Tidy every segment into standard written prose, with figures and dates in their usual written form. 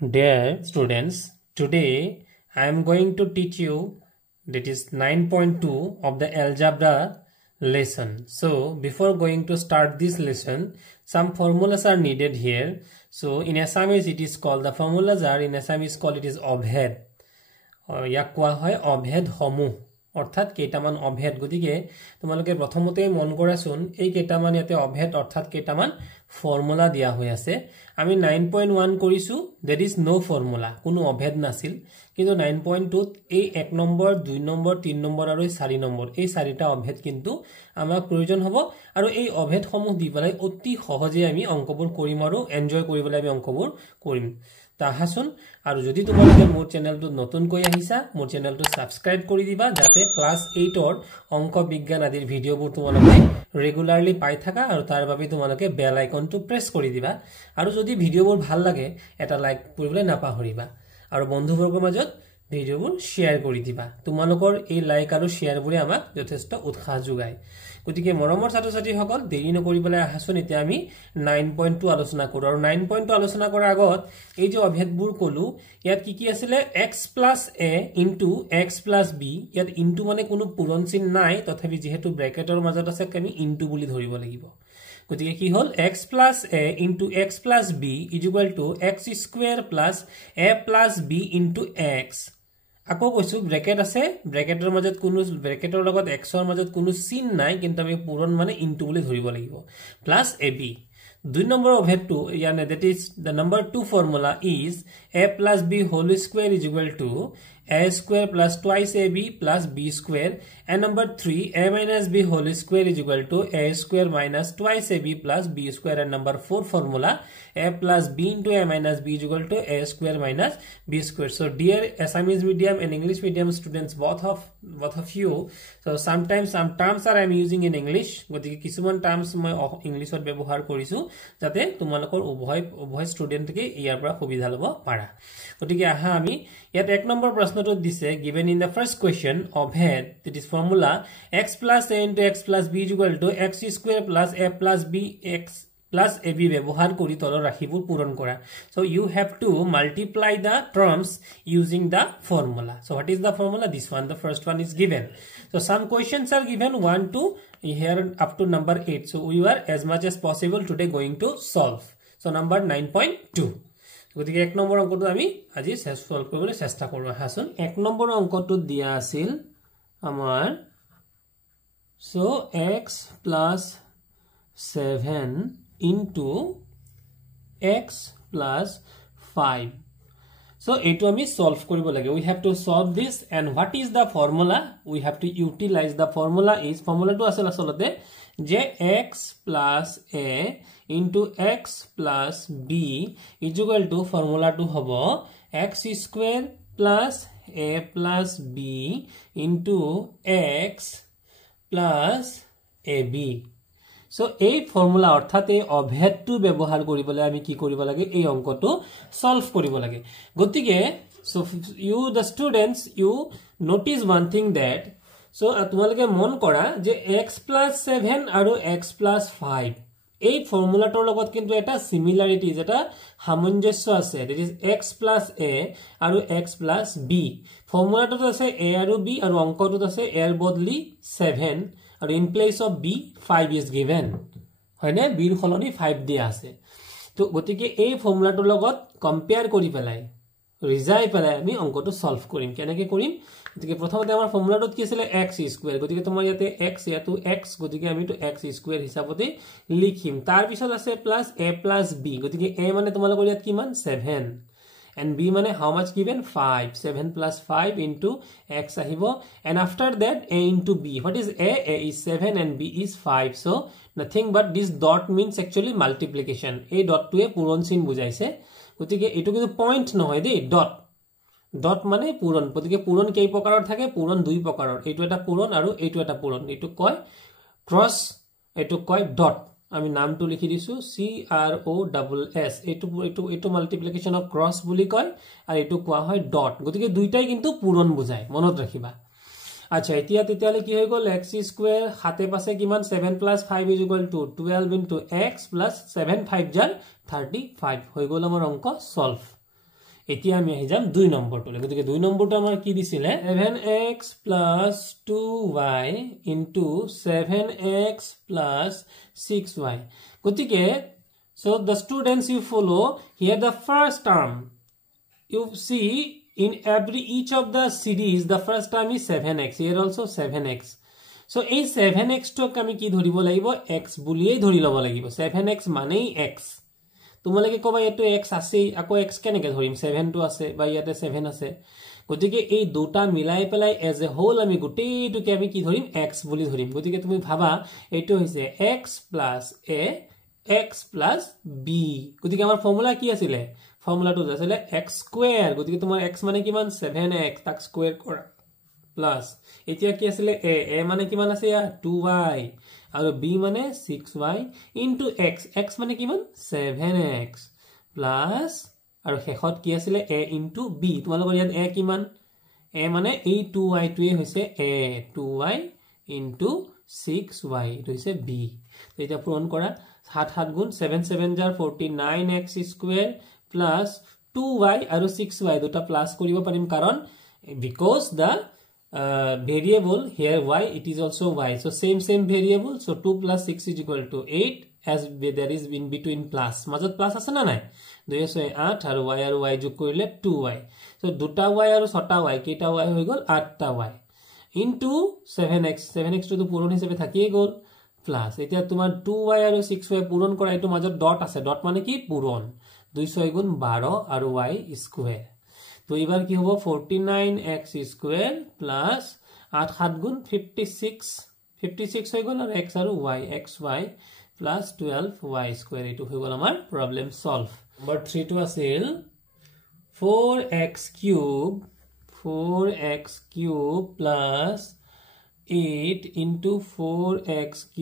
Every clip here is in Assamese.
Dear students, today I am going to teach you that is 9.2 of the algebra lesson. So before going to start this lesson, some formulas are needed here. So in Assamese it is called, the formulas are in Assamese called it is obhed. ইয়াক কোৱা হয় অভেদ সমূহ অৰ্থাৎ কেইটামান অভেদ গতিকে তোমালোকে প্ৰথমতে মন কৰাচোন এই কেইটামান ইয়াতে অভেদ অৰ্থাৎ কেইটামান ফৰ্মুলা দিয়া হৈ আছে আমি 9.1 কৰিছো দেট ইজ নো ফৰ্মুলা কোনো অভেদ নাছিল কিন্তু 9.2 এই 1 নম্বৰ 2 নম্বৰ 3 নম্বৰ আৰু 4 নম্বৰ এই চাৰিটা অভেদ কিন্তু আমাক প্ৰয়োজন হ'ব আৰু এই অভেদ সমূহ দি পেলাই অতি সহজে আমি অংকবোৰ কৰিম আৰু এনজয় কৰিবলৈ আমি অংকবোৰ কৰিম তাহাসুন আৰু যদি তোমালোকে মোৰ চেনেলটো নতুন কৈ আহিছা মোৰ চেনেলটো সাবস্ক্ৰাইব কৰি দিবা যাতে ক্লাস 8 ৰ অংক বিজ্ঞান আদিৰ ভিডিওবোৰ তোমালোকে ৰেগুলাৰলি পাই থাকা আৰু তাৰ বাবে তোমালোকে বেল আইকনটো প্ৰেছ কৰি দিবা আৰু যদি ভিডিওবোৰ ভাল লাগে এটা লাইক কৰিবলৈ নাপাহৰিবা আৰু বন্ধুবৰ্গৰ মাজত ভিডিওবোৰ শেয়াৰ কৰি দিবা তোমালোকৰ এই লাইক আৰু শেয়াৰবোৰে আমাক যথেষ্ট উৎসাহ যোগায় গতিকে মৰমৰ ছাত্ৰ-ছাত্ৰী সকল দেৰি নকৰিবলৈ আহাচোন এতিয়া আমি 9.2 আলোচনা কৰো আৰু 9.2 আলোচনা কৰাৰ আগত এই যে অভেদবোৰ কলো ইয়াত কি কি আছিল x + a * x + b ইয়াত ইনটু মানে কোনো পূৰণ চিন নাই তথাপি যেহেতু ব্ৰ্যাকেটৰ মাজত আছে আমি ইনটু বুলি ধৰিব লাগিব গতিকে কি হল x + a * x + b = x² + a + b * x আকৌ কৈছো ব্র্যাকেট আছে ব্ৰ্যাকেটৰ মাজত কোনো ব্ৰ্যাকেটৰ লগত x ৰ মাজত কোনো চিন নাই কিন্তু আমি পূৰণ মানে ইনটু বুলি ধৰিব লাগিব প্লাস ab দুই number অভেদটো ইয়ানে that is the number 2 formula is a + b whole square = a square plus twice ab plus b square and number 3 a minus b whole square = a square minus twice ab plus b square and number 4 formula a plus b into a minus b = a square minus b square. So dear Assamese medium and English medium students both of you, so sometimes some terms are I am using in English gotike kisuman terms moi English ot ব্যবহাৰ কৰিছো যাতে তোমালোকৰ উভয় স্টুডেন্ট কে ইয়াৰ পৰা সুবিধা লব পাৰা গতিকে আহা আমি ইয়াত এক নম্বৰ প্ৰশ্নটো দিছে given in the first question obhed that is formula x + a * x + b = x² + a + b x plus ab ব্যবহাৰ কৰি তলৰ ৰাশিবোৰ পূৰণ কৰা so you have to multiply the terms using the formula so what is the formula this one the first one is given so some questions are given 1 to here up to number 8 so we are as much as possible today going to solve so number 9.2 গতিকে এক নম্বৰ অংকটো আমি আজি সলভ কৰিবলৈ চেষ্টা কৰোঁ হাসুন এক নম্বৰ অংকটো দিয়া আছিল আমাৰ so x + 7 into x plus 5 so eto ami solve koribo lage we have to solve this and what is the formula we have to utilize the formula is formula to asal asolote je x plus a into x plus b = formula to hobo x square plus a plus b into x plus ab so এই ফর্মুলা অর্থাৎ এই অভেদটো ব্যৱহাৰ কৰিবলৈ আমি কি কৰিব লাগে এই অংকটো সলভ কৰিব লাগে গতিকে so you the students you notice one thing that so তোমালোকে মন কৰা যে x + 7 আৰু x + 5 এই ফৰ্মুলাটোৰ লগত কিন্তু এটা সিমিলাৰিটি এটা সামঞ্জস্য আছে that is x + a আৰু x + b ফৰ্মুলাটোত আছে a আৰু b আৰু অংকটোত আছে a ৰ বদলি 7 and in place of b 5 is given হয়নে b ৰ খলনি 5 দিয়া আছে তো গতিকে এই ফৰ্মুলাটোৰ লগত কম্পেয়াৰ কৰি পেলাই ৰিজাই পেলাই আমি অংকটো সলভ কৰিম কেনেকৈ কৰিম গতিকে প্ৰথমতে আমাৰ ফৰ্মুলাটোত কি আছিল x² গতিকে তোমাৰ ইয়াতে x ইয়াতো x গতিকে আমি তো x² হিচাপতে লিখিম তাৰ পিছত আছে প্লাস a plus b গতিকে a মানে তোমালোকৰ ইয়াত কিমান 7 and b mane how much given 5 7 plus 5 into x ahibo and after that a into b what is a is 7 and b is 5 so nothing but this dot means actually multiplication a dot to a puron sin bujaise gotike etu kintu point nohoy de dot mane puron gotike puron kei prokaror thake puron dui prokaror etu eta puron aru etu eta puron etu koy cross etu koy dot আমি নামটো লিখি দিছো CROSS এটো মাল্টিপ্লিকেশন অফ ক্রস বুলি কয় আৰু এটো কোৱা হয় ডট গতিকে দুইটাই কিন্তু পূৰণ বুজায় মনত ৰাখিবা আচ্ছা এতিয়া তেতিয়ালে কি হৈ গল x² হাতে পাছে কিমান 7 + 5 = 12 into x plus 7 5 jar 35 হৈ গল আমাৰ অংক সলভ এতিয়া আমি আহি যাম 2 নম্বৰটোলৈ গতিকে 2 নম্বৰটো আমাৰ কি দিছিলে 7x + 2y * 7x + 6y গতিকে so the students you follow here the first term you see in each of the series the first term is 7x here also 7x so এই 7x to আমি কি ধৰিব লাগিব x বুলিয়ে ধৰি লব লাগিব 7x মানেই x তোমালোকে কবা এটো x আছে আকৌ x কেনেকৈ ধৰিম 7 টো আছে বা ইয়াতে 7 আছে গতিকে এই দুটা মিলাই পেলাই এজ এ হোল আমি গোটেইটোকে আমি কি ধৰিম x বুলি ধৰিম গতিকে তুমি ভাবা এটো হৈছে x + a x + b গতিকে আমাৰ ফৰ্মুলা কি আছিল ফৰ্মুলাটো আছিল x² গতিকে তোমাৰ x মানে কিমান 7x তাক স্কয়াৰ কৰা প্লাস এতিয়া কি আছিল a মানে কিমান আছে 2y আৰু b মানে 6y * x x মানে কিমান 7x প্লাস আৰু শেষত কি আছিল a * b তোমালোকৰ ইয়াত a কিমান a মানে এই 2y টোৱে হৈছে a 2y * 6y টো হৈছে b তো এটা পূৰণ কৰা 7 7 গুণ 7 7 jar 49x² plus 2y আৰু 6y দুটা প্লাস কৰিব পাৰিম কাৰণ because the variable here y it is also y so same variable so 2 + 6 = 8 as there is in between plus মাজত প্লাস আছে না নাই 2 6 8 আৰু y যোগ কৰিলে 2y so দুটা y আৰু ছটা y কেটা y হৈ গল 8টা y into 7x to পূৰণ হিচাপে থাকিয়ে গল প্লাস এতিয়া তোমাৰ 2y আৰু 6y পূৰণ কৰা এটো মাজত ডট আছে ডট মানে কি পূৰণ 2 6 গুণ 12 আৰু y স্কয়াৰ তো এবাৰ কি হ'ব 49x² প্লাস 8 7 গুণ 56 হৈ গল আৰু x আৰু y xy plus 12y² এটো হৈ গল আমাৰ প্ৰবলেম সলভ নম্বৰ 3 টো আছিল 4x³ plus 8 * 4x³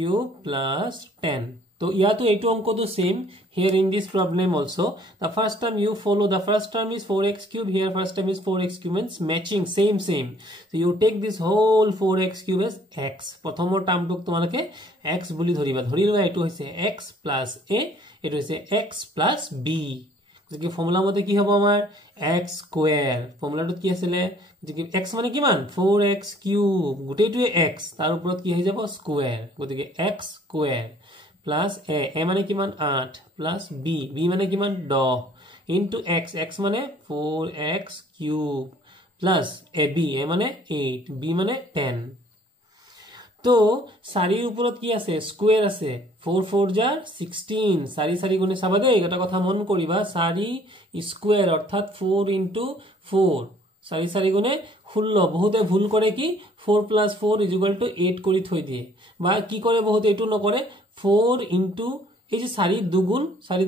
plus 10 so yato eto onko to same here in this problem also the first time you follow the first term is 4x³ here first time is 4x³ means matching same so you take this whole 4x³ as x prothomor term tok tomalake x boli dhoriba dhoriba eto hoise x plus a eto hoise x plus b যে ফর্মুলা মতে কি হ'ব আমাৰ x² ফৰ্মুলাটো কি আছিল যে x মানে কিমান 4x³ গোটেইটোৱে x তাৰ ওপৰত কি হৈ যাব স্কয়াৰ গতিকে x² প্লাস a মানে কিমান 8 প্লাস b মানে কিমান 10 ইনটু x x মানে 4x³ প্লাস ab a মানে 8 b মানে 10 তো 4 এর উপৰত কি আছে স্কয়ার আছে 4 4 jar 16 4 4 গুণে চাবা দে এটা কথা মন কৰিবা 4 স্কয়াৰ অৰ্থাৎ 4 * 4 4 4 গুণে 16 বহুতে ভুল কৰে কি 4 + 4 = 8 কৰি থৈ দিয়ে বা কি কৰে বহুতে এটো নকৰে 4 * এই যে 4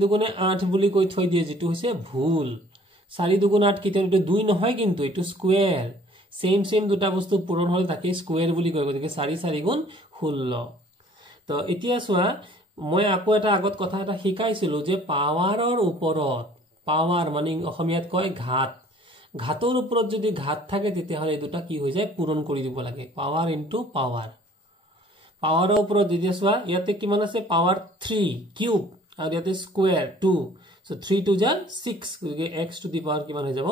দুগুণে 8 বুলি কৈ থৈ দিয়ে যেটো হৈছে ভুল 4 দুগুণ 8 কিতে এটো 2 নহয় কিন্তু এটো স্কয়ার सेम দুটা বস্তু পূৰণ হল তাকে স্কয়াৰ বুলি কয় গতিকে 4 4 গুণ 16 তো এতিয়া সোৱা মই আকৌ এটা আগত কথা এটা শিকাইছিলো যে পাৱাৰৰ ওপৰত পাৱাৰ মানে অসমীয়াত কয় ঘাতৰ ওপৰত যদি ঘাত থাকে তেতিয়া হলে দুটা কি হৈ যায় পূৰণ কৰি দিব লাগে পাৱাৰ ইনটু পাৱাৰ পাৱাৰৰ ওপৰত যদি সোৱা ইয়াতে কিমান আছে পাৱাৰ 3 কিউব আৰু ইয়াতে স্কয়ার 2 so 3 2 jar 6 গতিকে x to the power কিমান হৈ যাব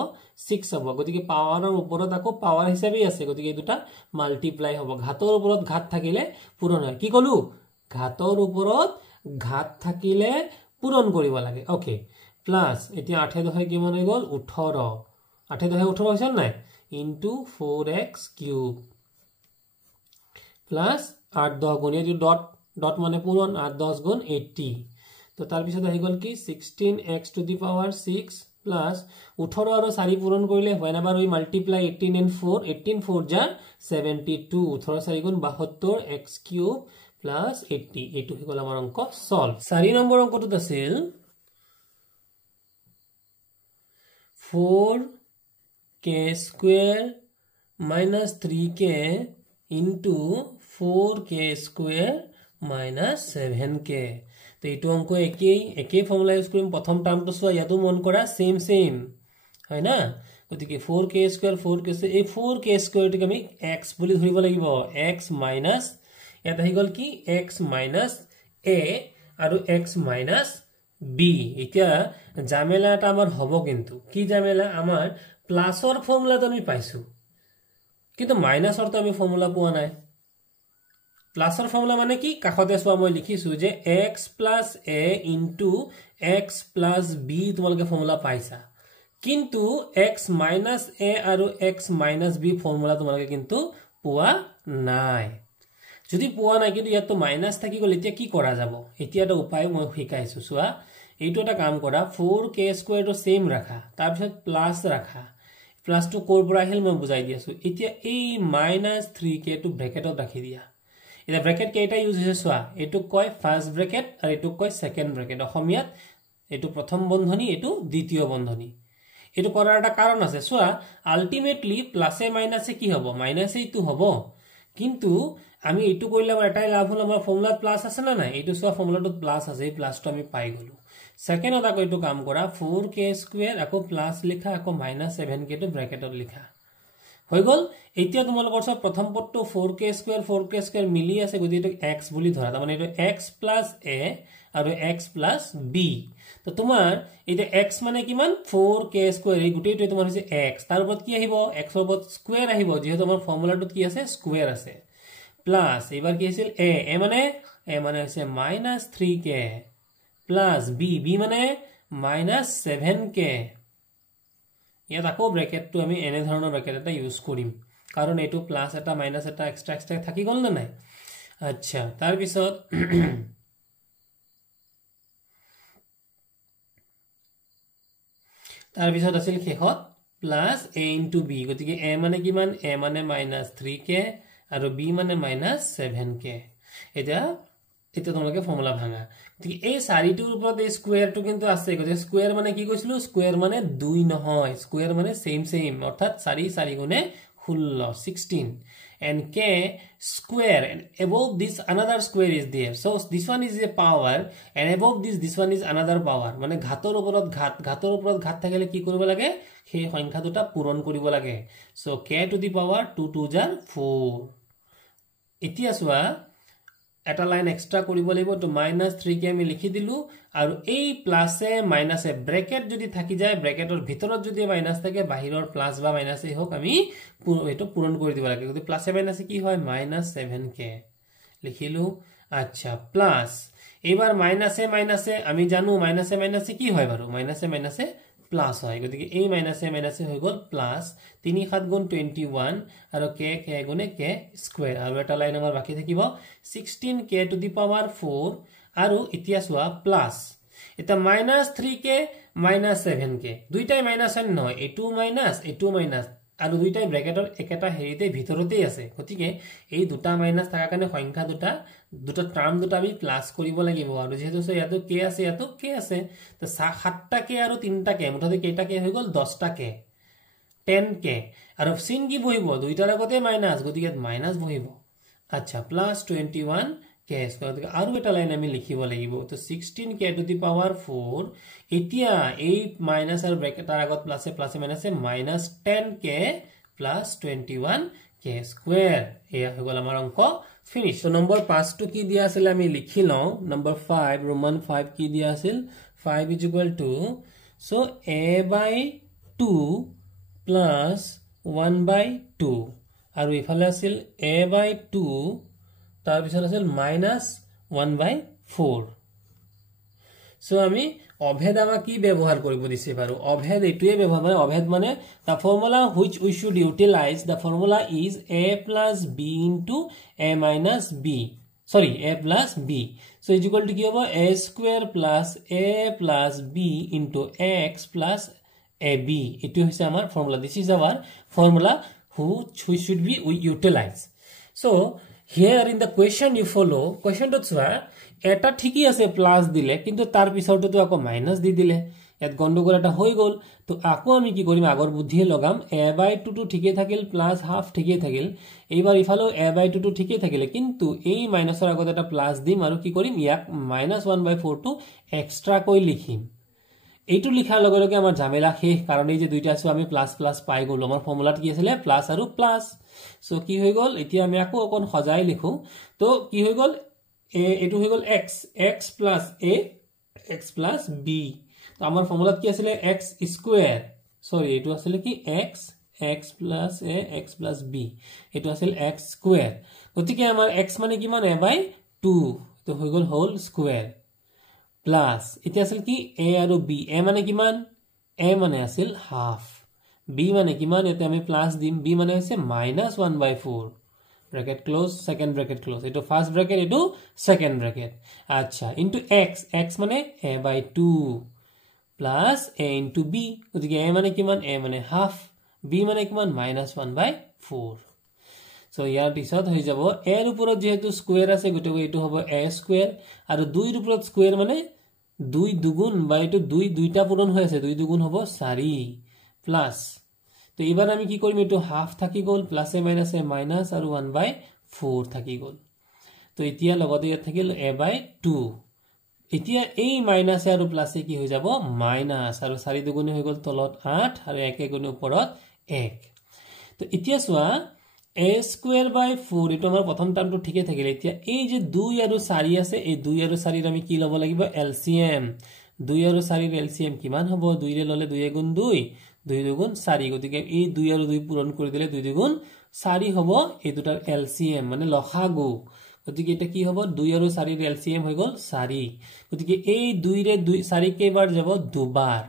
6 হ'ব গতিকে পাৱাৰৰ ওপৰত আকৌ পাৱাৰ হিচাপে আছে গতিকে এই দুটা মাল্টিপ্লাই হ'ব ঘাতৰ ওপৰত ঘাত থাকিলে পূৰণ হয় কি কলো ঘাতৰ ওপৰত ঘাত থাকিলে পূৰণ কৰিব লাগে ওকে প্লাস এতিয়া 8 10 কিমান হৈ গল 18 8 10 18 হৈছে নাই ইনটু 4x³ প্লাস 8 10 গুণ এই ডট মানে পূৰণ 8 10 গুণ 80 তো তার পিছত আহি গল কি 16x to the power 6 plus 18 আৰু 4 পূৰণ কৰিলে whenever we multiply 18 and 4 18 4 jar 72 18 4 গুণ 72 x³ plus 80 এটো হৈ গল আমাৰ অংক সলভ 4 নম্বৰ অংকটো আছিল 4k² minus 3k into 4k² minus 7k তো এটো অংক একেই ফর্মুলা ইউজ কৰিম প্ৰথম টাৰ্মটো সোৱা ইয়াতো মন কৰা সেম হয় না গতিকে 4k² এই 4k² টিক আমি x বুলি ধৰিব লাগিব x মাইনাস ইয়াত আহি গল কি x মাইনাস a আৰু x মাইনাস বি এতিয়া জামেলা এটা আমাৰ হ'ব কিন্তু কি জামেলা আমাৰ প্লাসৰ ফৰ্মুলাটো আমি পাইছো কিন্তু মাইনাসৰটো আমি ফৰ্মুলা পোৱা নাই প্লাসৰ ফৰ্মুলা মানে কি কাখতে সোৱা মই লিখিছো যে x + a * x + b তোমালোকে ফৰ্মুলা পাইছা কিন্তু x - a আৰু x - b ফৰ্মুলা তোমালোকে কিন্তু পোৱা নাই যদি পোৱা নাই কিন্তু ইয়াত তো মাইনাস থাকি গল এতিয়া কি কৰা যাব এতিয়া এটা উপায় মই শিকাইছো সোৱা এইটো এটা কাম কৰা 4k² টো সেম ৰাখা তাৰ পিছত প্লাস ৰাখা প্লাস টো কোৰ পৰা আহিল মই বুজাই দিয়াছো এতিয়া এই -3k টো ব্ৰেকেটত ৰাখি দিয়া এটা ব্ৰেকেট কেইটা ইউজ হৈছে সোৱা এটো কয় ফাৰ্স্ট ব্ৰেকেট আৰু এটো কয় সেকেন্ড ব্ৰেকেট অসমীয়াত এটো প্ৰথম বন্ধনী এটো দ্বিতীয় বন্ধনী এটো কৰাৰ এটা কাৰণ আছে সোৱা আলটিমেটলি প্লাসে মাইনাসে কি হ'ব মাইনাসেই তো হ'ব কিন্তু আমি এটো কইলে আমাৰ এটাই লাভ হল আমাৰ ফৰ্মুলাত প্লাস আছে না নাই এটো সোৱা ফৰ্মুলাটোত প্লাস আছে এই প্লাসটো আমি পাই গলো সেকেন্ড এটা কইটো কাম কৰা 4k² আকৌ প্লাস লিখা আকৌ -7k টো ব্ৰেকেটত লিখা হৈ গল এতিয়া তোমালোকৰ সব প্ৰথম পদটো 4k² মিলি আছে গতি এটো x বুলি ধৰা তাৰ মানে এটো x + a আৰু x + b তো তোমাৰ এটা x মানে কিমান 4k² এই গুটেটো তোমাৰ হৈছে x তাৰ ওপৰত কি আহিব x ৰ ওপৰত স্কয়াৰ আহিব যেহেতু আমাৰ ফৰ্মুলাটোত কি আছে স্কয়াৰ আছে প্লাস এবাৰ কি আছিল a মানে হৈছে -3k প্লাস b মানে -7k ইয়াত আকৌ ব্ৰেকেটটো আমি এনে ধৰণৰ ব্ৰেকেট এটা ইউজ কৰিম কাৰণ এটো প্লাস এটা মাইনাস এটা এক্সট্ৰা থাকি গল না নাই আচ্ছা তাৰ পিছত আছিল শেষত প্লাস a * b গতিকে a মানে কিমান a মানে -3k আৰু b মানে -7k এটা তোমালোকে ফৰ্মুলা ভাঙা গতিকে এই চাৰিটোৰ ওপৰত এই স্কয়াৰটো কিন্তু আছে গতিকে স্কয়াৰ মানে কি কৈছিলো স্কয়াৰ মানে 2 নহয় স্কয়াৰ মানে সেম অৰ্থাৎ 4 4 গুণে 16 16 and k square and above this another square is there so this one is a power and above this one is another power মানে ঘাতৰ ওপৰত ঘাত থাকিলে কি কৰিব লাগে সেই সংখ্যা দুটা পূৰণ কৰিব লাগে so k to the power 2 2 * 4 এতিয়া সোৱা এটা লাইন এক্সট্ৰা কৰিব লাগিব তো -3k আমি লিখি দিলু আৰু এই প্লাসে মাইনাসে ব্ৰেকেট যদি থাকি যায় ব্ৰেকেটৰ ভিতৰত যদি মাইনাস থাকে বাহিৰৰ প্লাস বা মাইনাসে হোক আমি এটো পূৰণ কৰি দিব লাগে গতি প্লাসে মাইনাসে কি হয় -7k লিখিলু আচ্ছা প্লাস এবাৰ মাইনাসে আমি জানো মাইনাসে কি হয় বাৰু মাইনাসে প্লাস হয় গতিকে এই মাইনাসে হৈ গল প্লাস 3 7 গুণ 21 আৰু k গুণে k স্কয়াৰ আৰু এটা লাইন আমাৰ বাকি থাকিব 16k to the power 4 আৰু এতিয়া সোৱা প্লাস এটা -3k -7k দুইটাই মাইনাস নহয় এটো মাইনাস আৰু দুইটাই ব্ৰেকেটৰ একেটা হেৰিতে ভিতৰতেই আছে গতিকে এই দুটা মাইনাস থাকা কাৰণে সংখ্যা দুটা টাৰ্ম দুটা আমি প্লাস কৰিব লাগিব আৰু যেহেতু ইয়াতো k আছে ইয়াতো k আছে তো 7টা k আৰু 3টা k মুঠতে কেইটা k হৈ গল 10টা k 10k আৰু চিন কি বহিব দুইটাৰ আগতে মাইনাস গতিকে মাইনাস বহিব আচ্ছা প্লাস 21k স্কয়াৰ আৰু এটা লাইন আমি লিখিব লাগিব তো 16k to the power 4 এতিয়া এই মাইনাস আৰু ব্ৰেকেটৰ আগত প্লাসে মাইনাসে -10k plus 21k স্কয়াৰ এয়া হৈ গল আমাৰ অংক ফিনিশ তো নম্বৰ 5 টো কি দিয়া আছিল আমি লিখি লও নম্বৰ 5 roman 5 কি দিয়া আছিল 5 = so a/2 plus 1/2 আৰু ইফালে আছিল a/2 তাৰ পিছত আছিল -1/4 so আমি অভেদ আমা কি ব্যৱহাৰ কৰিব দিছে বাৰু অভেদ এটোৱে ব্যৱহাৰ মানে অভেদ মানে the formula which we should utilize the formula is a plus b into a minus b sorry a plus b so is equal to কি হ'ব a square plus a plus b into x plus ab এটো হৈছে আমাৰ formula this is our formula which we should be utilize so here in the question you follow question to সোৱা এটা ঠিকই আছে প্লাস দিলে কিন্তু তাৰ পিছৰটো তো আকৌ মাইনাস দি দিলে এত গন্ডগোল এটা হৈ গল তো আকৌ আমি কি কৰিম আগৰ বুদ্ধিয়ে লগাম a/2 টো ঠিকই থাকিল প্লাস হাফ ঠিকই থাকিল এইবাৰ ইফালো a/2 টো ঠিকই থাকিলে কিন্তু এই মাইনাসৰ আগত এটা প্লাস দিম আৰু কি কৰিম ইয়াক -1/4 টো এক্সট্ৰা কৈ লিখিম এইটো লিখাৰ লগে লগে আমাৰ ঝামেলা শেষ কাৰণ এই যে দুইটা আছে আমি প্লাস প্লাস পাই গল আমাৰ ফৰ্মুলাত কি আছিল প্লাস আৰু প্লাস সো কি হৈ গল এতিয়া আমি আকৌ অকন সজাই লিখো তো কি হৈ গল এটো হৈ গল x plus a x plus b তো আমাৰ ফৰ্মুলাত কি আছিল x স্কয়াৰ সৰি এটো আছিল কি x plus a x plus b এটো আছিল x স্কয়াৰ গতিকে আমাৰ x মানে কিমান a by 2 তো হৈ গল হোল স্কয়াৰ প্লাস এতিয়া আছিল কি a আৰু b a মানে কিমান a মানে আছিল হাফ b মানে কিমান এতে আমি প্লাস দিম b মানে হৈছে -1/4 bracket close second bracket close eto first bracket eto second bracket acha into x mane a by 2 plus a into b gotike a mane kiman a mane half b mane kiman -1/4 so yar pisot hoi jabo a er uporot jehetu square ase gotike eto hobo a square aru 2 er uporot square mane 2 দুগুণ বা এটো 2 দুইটা পূরণ হৈ আছে 2 দুগুণ হবো 4 প্লাস তো এবাৰ আমি কি কৰিম এটো হাফ থাকি গল প্লাস এ মাইনাস এ মাইনাস আৰু 1/4 থাকি গল তো এতিয়া লগতে ইয়াত থাকিল a by 2 এতিয়া এই মাইনাস আৰু প্লাসে কি হৈ যাব মাইনাস আৰু 4 দুগুণে হৈ গল তলত 8 আৰু 1 গুণে ওপৰত 1 তো এতিয়া সোয়া a square by 4 এটো আমাৰ প্ৰথম টাৰ্মটো ঠিকে থাকিলে এতিয়া এই যে 2 আৰু 4 আছে এই 2 আৰু 4 ৰ আমি কি লব লাগিব LCM 2 আৰু 4 ৰ LCM কিমান হ'ব 2 ৰে ললে 2 গুণ 2 2 দুগুণ 4 গতিকে এই 2 আৰু 2 পূৰণ কৰি দিলে 2 দুগুণ 4 হ'ব এই দুটাৰ LCM মানে লসাগু গতিকে এটা কি হ'ব 2 আৰু 4 ৰ LCM হৈ গল 4 গতিকে এই 2 ৰে 2 4 কেইবাৰ যাব দুবাৰ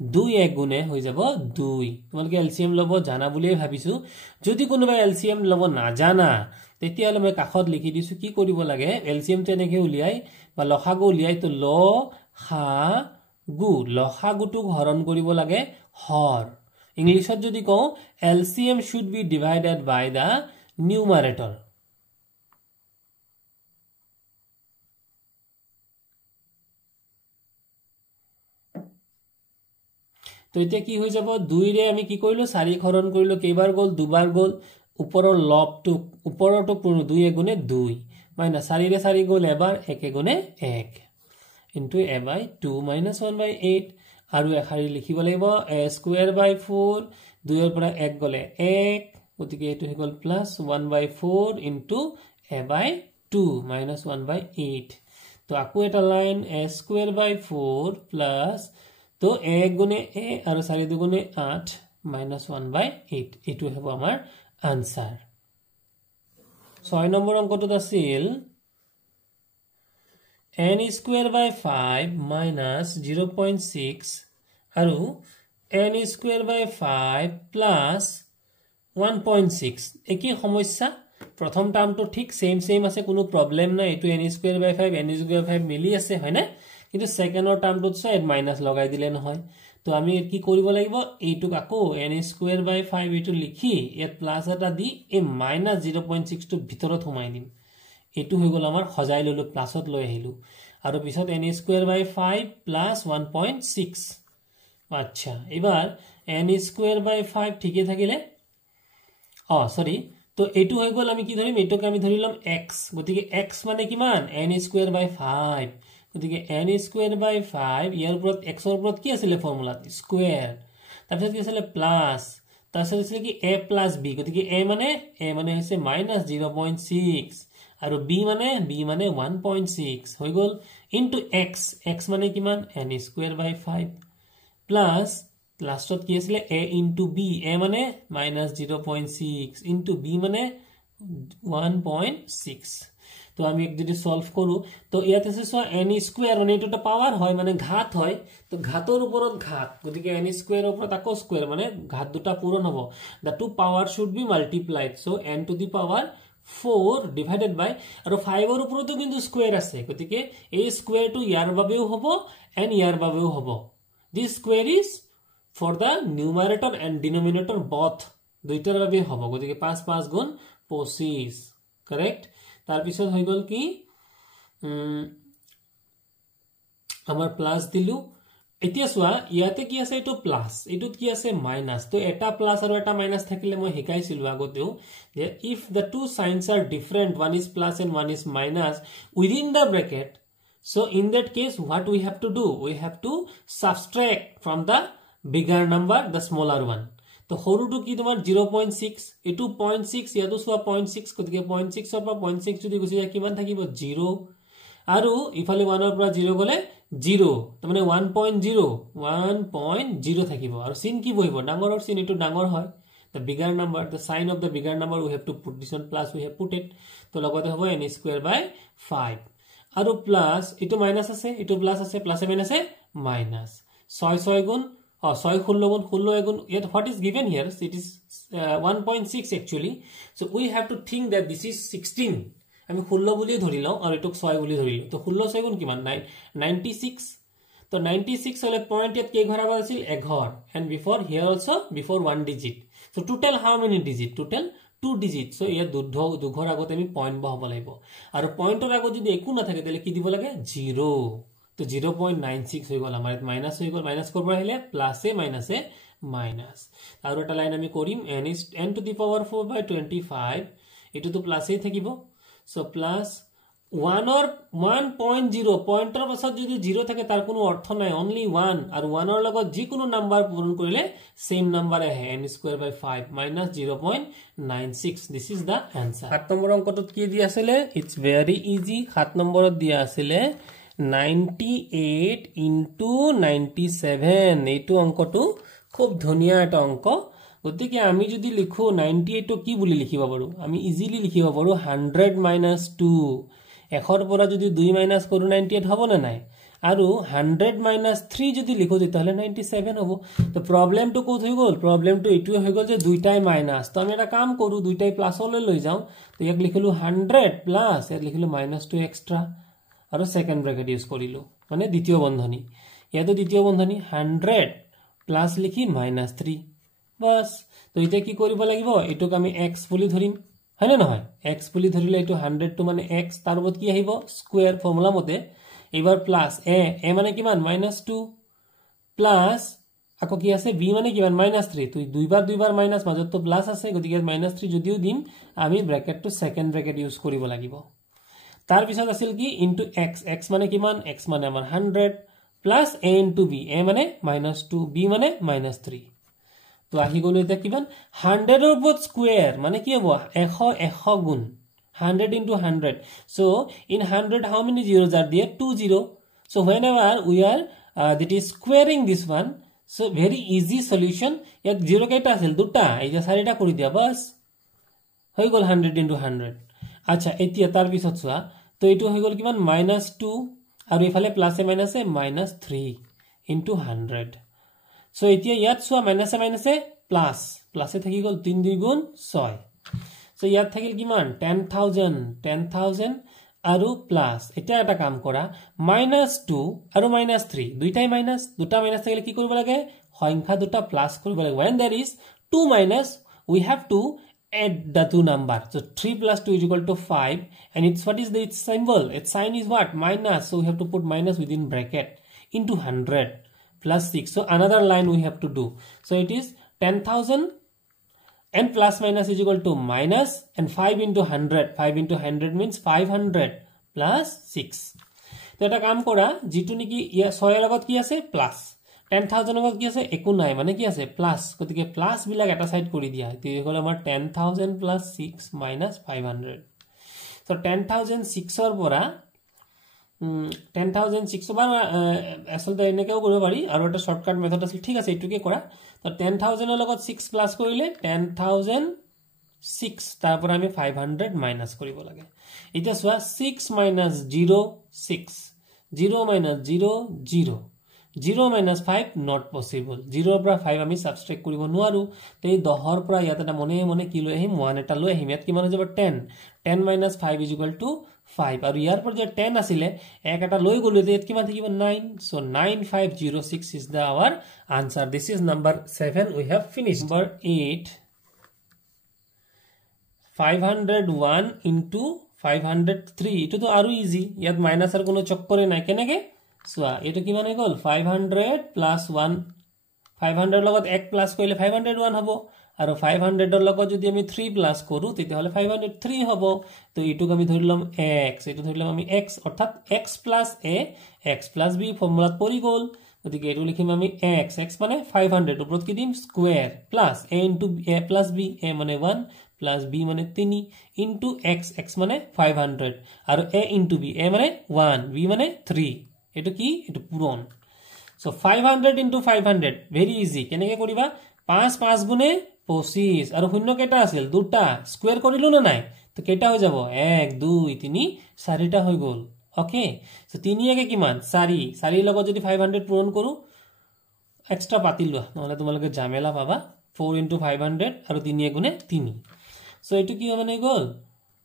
2 এক গুণে হৈ যাব 2 তোমালোকে LCM লব জানা বুলিয়ে ভাবিছো যদি কোনোবা LCM লব না জানা তেতিয়ালে মই কাখত লিখি দিছো কি কৰিব লাগে LCM তেনেকে উলিয়াই বা লসাগু উলিয়াই তো লসাগুটোক হৰণ কৰিব লাগে হৰ ইংলিশত যদি কও LCM should be divided by the numerator তো এতিয়া কি হৈ যাব 2 ৰে আমি কি কৰিলো 4 হৰণ কৰিলো কেইবাৰ গল দুবাৰ গল ওপৰৰ লবটো ওপৰটো পূৰ্ণ 2 গুণে 2 মাইনাস 4 ৰে 4 গল এবাৰ 1 গুণে 1 into a by 2 minus 1/8 আৰু এখাৰি লিখিব লাগিব a square by 4 2 ৰ পৰা 1 গলে 1 গতিকে এটো হৈ গল plus 1/4 into a by 2 minus 1/8 তো আকো এটা line a square by 4 plus তো 1 গুণে a আৰু 4 দুগুণে 8 minus 1/8 এটো হ'ব আমাৰ আনসাৰ 6 নম্বৰ অংকটোত আছিল n square by 5 minus 0.6 আৰু n square by 5 plus 1.6 একি সমস্যা প্ৰথম টাৰ্মটো ঠিক সেম আছে কোনো প্ৰবলেম নাই এটো n square by 5 n square by 5 মিলি আছে হয় না কিন্তু সেকেন্ডৰ টাৰ্মটোত সাইড মাইনাস লগাই দিলে নহয় তো আমি কি কৰিব লাগিব এইটোক আকৌ n square by 5 এটো লিখি ইয়াত প্লাস এটা দি এ মাইনাস 0.6 টো ভিতৰত সোমাই দিম এটো হৈ গল আমাৰ খজাই ললো প্লাসত লৈ আহিলো আৰু পিছত n square by 5 plus 1.6 আচ্ছা এবাৰ n square by 5 ঠিকে থাকিলে সৰি তো এটো হৈ গল আমি কি ধৰিম এটোকে আমি ধৰিলাম x গতিকে x মানে কিমান n square by 5 গতিকে n square by 5 ইয়াৰ ওপৰত x ৰ ওপৰত কি আছিল ফৰ্মুলা স্কয়াৰ তাৰপিছত কি আছিল প্লাস তাৰপিছত আছিল কি a plus b গতিকে a মানে হৈছে -0.6 আৰু b মানে 1.6 হৈ গল into x মানে কিমান n square by 5 plus লাষ্টত কি আছিল a into b a মানে -0.6 into b মানে 1.6 তো আমি যদি সলভ কৰো তো ইয়াত আছে সো n স্কয়াৰ মানে এটা পাওয়াৰ হয় মানে ঘাত হয় তো ঘাতৰ ওপৰত ঘাত গতিকে n স্কয়াৰ ওপৰত আকৌ স্কয়াৰ মানে ঘাত দুটা পূৰণ হ'ব the two power should be multiplied so n to the power 4 divided by আৰু 5 ৰ ওপৰতো কিন্তু স্কয়াৰ আছে গতিকে এই স্কয়াৰটো ইয়াৰ বাবেও হ'ব n ইয়াৰ বাবেও হ'ব this square is for the numerator and denominator both দুইটাৰ বাবে হ'ব গতিকে 5 5 গুণ 25 correct তাৰ পিছত হৈ গল কি আমাৰ প্লাস দিলু এতিয়া সোয়া ইয়াতে কি আছে এটো প্লাস এটোত কি আছে মাইনাস তো এটা প্লাস আৰু এটা মাইনাস থাকিলে মই হেকাইছিলু আগতেও যে if the two signs are different one is plus and one is minus within the bracket so in that case what we have to do we have to subtract from the bigger number the smaller one তো হৰুটো কি তোমাৰ 0.6 এটো 0.6 ইয়াতো সোয়া 0.6 গতিকে 0.6 ৰ পৰা 0.6 যদি গুছি যায় কিমান থাকিব 0 আৰু ইফালে 1 ৰ পৰা 0 গলে 0 তাৰ মানে 1.0 থাকিব আৰু sin কি বহিব ডাঙৰৰ sin এটো ডাঙৰ হয় the bigger number the sign of the bigger number we have to put this one plus we have put it তো লগতে হ'ব n square by 5 আৰু প্লাস এটো মাইনাস আছে এটো প্লাস আছে প্লাসে মাইনাসে মাইনাস 6 6 গুণ 6 16 গুণ 16 গুণ yet what is given here it is 1.6 actually so we have to think that this is 16 আমি 16 বুলি ধৰি লও আৰু এটোক 6 বুলি ধৰিলো তো 16 6 গুণ কিমান 96 তো 96 হলে পয়েন্ট ইয়াত কেই ঘৰ আগত আছিল 1 ঘৰ and before here also before one digit so total how many digit total 2 digit so ইয়াত দু ঘৰ আগত আমি পয়েন্ট বহাব লাগিব আৰু পয়েন্টৰ আগত যদি একো না থাকে তাহলে কি দিব লাগে 0 তো 0.96 হৈ গল আমাৰ মাইনাস হৈ গল মাইনাস কৰব আহিলে প্লাসে মাইনাসে মাইনাস আৰু এটা লাইন আমি কৰিম n is n to the power 4 by 25 এটো তো প্লাসে থাকিব so plus 1 or 1.0 পয়েন্টৰ পাছত যদি 0 থাকে তাৰ কোনো অৰ্থ নাই only 1 আৰু 1 ৰ লগত যি কোনো নাম্বাৰ পূৰণ কৰিলে সেম নাম্বাৰ আহে n square by 5 minus 0.96 this is the answer 7 number অংকটোত কি দিয়া আছিল it's very easy 7 নম্বৰত দিয়া আছিল 98 into 97 এইটো অংকটো খুব ধুনিয়া এটা অংক গতিকে আমি যদি লিখো 98 টো কি বুলি লিখিব পাৰো আমি ইজিলি লিখিব পাৰো 100 minus 2 এখৰ পৰা যদি 2 মাইনাস কৰো 98 হ'ব না নাই আৰু 100 minus 3 যদি লিখো তেতিয়ালে 97 হ'ব তো প্ৰবলেমটো কোত হৈ গল প্ৰবলেমটো এটো হৈ গল যে দুইটাই মাইনাস তো আমি এটা কাম কৰো দুইটাই প্লাসলৈ লৈ যাও তো ইয়াক লিখিলো 100 প্লাস ইয়াত লিখিলো -2 এক্সট্ৰা আৰু সেকেন্ড ব্ৰ্যাকেট ইউজ কৰিলো মানে দ্বিতীয় বন্ধনী ইয়াতো দ্বিতীয় বন্ধনী 100 প্লাস লিখি -3 বাস তো এটা কি কৰিব লাগিব এটোক আমি x বুলি ধৰিম হয়নে নহয় x বুলি ধৰিলে এটো 100 টো মানে x তাৰ ওপৰত কি আহিব স্কয়াৰ ফৰ্মুলা মতে এবাৰ প্লাস a মানে কিমান -2 প্লাস আকৌ কি আছে b মানে কিমান -3 তো দুইবাৰ মাইনাস মাজত তো প্লাস আছে গতিকে -3 যদিও দিম আমি ব্র্যাকেটটো সেকেন্ড ব্র্যাকেট ইউজ কৰিব লাগিব তাৰ পিছত আছিল কি ইনটু x x মানে কিমান x মানে আমাৰ 100 plus a into b a মানে -2 b মানে -3 তো আহি গলো এটা কিমান 100 এর উপর স্কয়ার মানে কি হ'ব 100 গুণ 100 into 100 so in 100 how many zeros are there 2 0 so whenever we are that is squaring this one so very easy solution ইয়াত 0 কেইটা আছিল দুটা এই যে চাৰিটা কৰি দিয়া বাস হৈ গল 100 into 100 আচ্ছা এতিয়া তাৰ পিছত চোৱা তো এটো হৈ গল কিমান -2 আৰু ইফালে প্লাসে মাইনাসে -3 into 100 so এতিয়া ইয়াত সোয়া মাইনাসে মাইনাসে প্লাস প্লাসে থাকি গল 3 2 গুণ 6 so ইয়াত থাকিল কিমান 10000 আৰু প্লাস এটা এটা কাম কৰা -2 আৰু -3 দুইটাই মাইনাস দুটা মাইনাস থাকিলে কি কৰিব লাগে সংখ্যা দুটা প্লাস কৰিব লাগে when there is 2 minus we have to add the two number so 3 plus 2 is equal to 5 and it's what is the its symbol its sign is what minus so we have to put minus within bracket into 100 plus 6 so another line we have to do so it is 10000 and plus minus is equal to minus and 5 into 100 means 500 plus 6 তো এটা কাম কৰা যেটো নেকি 6 এর আগত কি আছে প্লাস 10000 আগত কি আছে একো নাই মানে কি আছে প্লাস গতিকে প্লাস বিলাক এটা সাইড কৰি দিয়া তো এই হল আমাৰ 10000 plus 6 minus 500 so 10006 এৰ পৰা 10006 বাৰ আসলে এনেকেও কৰিব পাৰি আৰু এটা শৰ্টকাট মেথড আছে ঠিক আছে এটুকে কৰা তো 10000 এৰ লগত 6 প্লাস কৰিলে 10006 তাৰ পৰা আমি 500 মাইনাস কৰিব লাগে এটা সোয়া 6 minus 0 6 0 minus 0 0 0 minus 5 not possible 0 পৰা 5 আমি সাবট্ৰাক্ট কৰিব নোৱাৰো তেই 10 ৰ পৰা ইয়াত এটা মনে মনে কি লৈ আহিম 1 এটা লৈ আহিম ইয়াত কিমান হৈ যাব 10 minus 5 is equal to 5 আৰু ইয়াৰ পৰা যে 10 আছিল এক এটা লৈ গলো ইয়াত কিমান থাকিব 9 so 9506 is the our answer this is number 7 we have finished number 8 501 into 503 এটো তো আৰু ইজি ইয়াত মাইনাসৰ কোনো চক্কৰে নাই কেনেকে সোয়া এটো কিমান হৈ গল 500 plus 1 500 লগত 1 প্লাস কৰিলে 501 হ'ব আৰু 500 এৰ লগত যদি আমি 3 প্লাস কৰো তেতিয়া হলে 503 হ'ব তো এটুক আমি ধৰিলাম x এটো ধৰিলাম আমি x অৰ্থাৎ x plus a x plus b ফৰ্মুলাত পৰি গল গতিকে এটো লিখিম আমি x x মানে 500 ওপৰত কি দিম square plus a into a plus b a মানে 1 plus b মানে 3 into x x মানে 500 আৰু a into b a মানে 1 b মানে 3 এটো কি এটো পূরণ সো 500 into 500 ভেরি ইজি কেনেকে করিবা 5 5 গুণে 25 আর শূন্য কেটা আছিল দুটা স্কয়ার করিলো না নাই তো কেটা হৈ যাব 1 2 3 4টা হৈ গল ওকে সো 3 একে কিমান 4 4 লগত যদি 500 পূরণ কৰো এক্সট্ৰা পাতি লোৱা নহলে তোমালোকে জামেলা পাবা 4 into 500 আৰু 3 গুণে 3 সো এটো কি মানে গল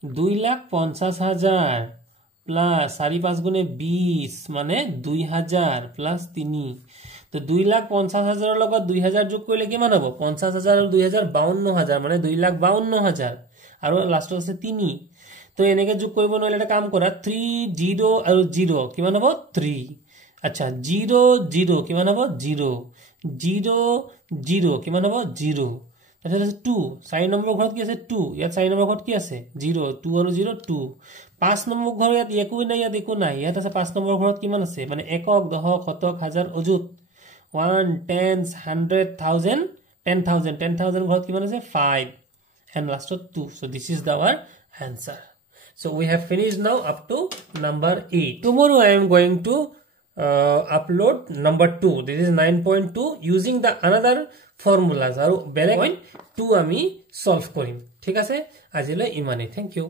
2,50,000 প্লাস 4 5 গুণে 20 মানে 2000 প্লাস 3 তো 2,50,000 এর লগত 2000 যোগ কৰিলে কিমান হ'ব 50,000 আৰু 2000 52000 মানে 2,52,000 আৰু লাস্ট আছে 3 তো এনেকে যোগ কৰিব নহলে এটা কাম কৰা 3 0 আৰু 0 কিমান হ'ব 3 আচ্ছা 0 0 কিমান হ'ব 0 0 0 কিমান হ'ব 0 তাহলে 2 4 নম্বৰ ঘৰত কি আছে 2 ইয়াত 4 নম্বৰ ঘৰত কি আছে 0 2 আৰু 0 2 5 নম্বৰ ঘৰত ইয়াত একো নাই ইয়াত একো নাই ইয়াত আছে 5 নম্বৰ ঘৰত কিমান আছে মানে একক দহক শতক হাজাৰ অযুত 1 10 100,000 10,000 ঘৰত কিমান আছে 5 and last 2 so this is our answer so we have finished now up to number 8 tomorrow I am going to upload number 2 this is 9.2 using the another formulas aru bele point 2 ami solve korim thik ase ajile imane thank you